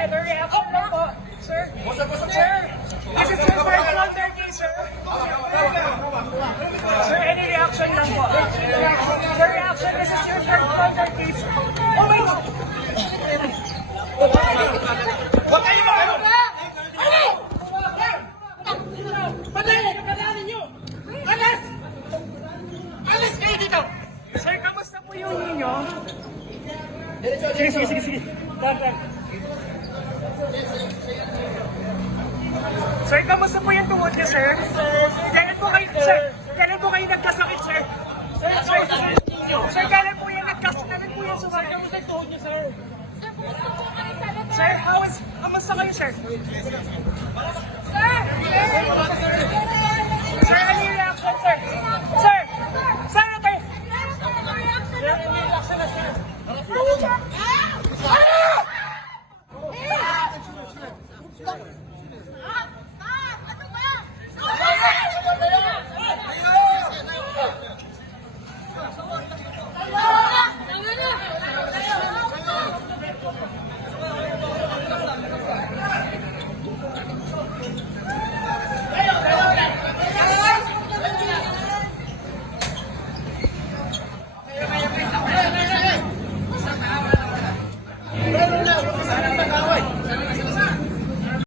ito reaction lang po. Sir, sir, this is your first counter case, sir. Sir, any reaction lang po. Sir, reaction, this is your first counter case. Oh my God! Huwag kayo ba? Ano? Patayin! Patayin niyo! Alas! Alas kayo dito! Sir, kamusta po yung ninyo? Sige. Dahan. Sir, kamusta po yung tuhod niyo, sir? Kailan po kayo nagkasakit, sir? Sir, kailan po yung sumakit? Kamusta yung tuhod niyo, sir? Sir, kamusta kayo, sir? Sir, ano yung reaction, sir? Sir, okay. Sir,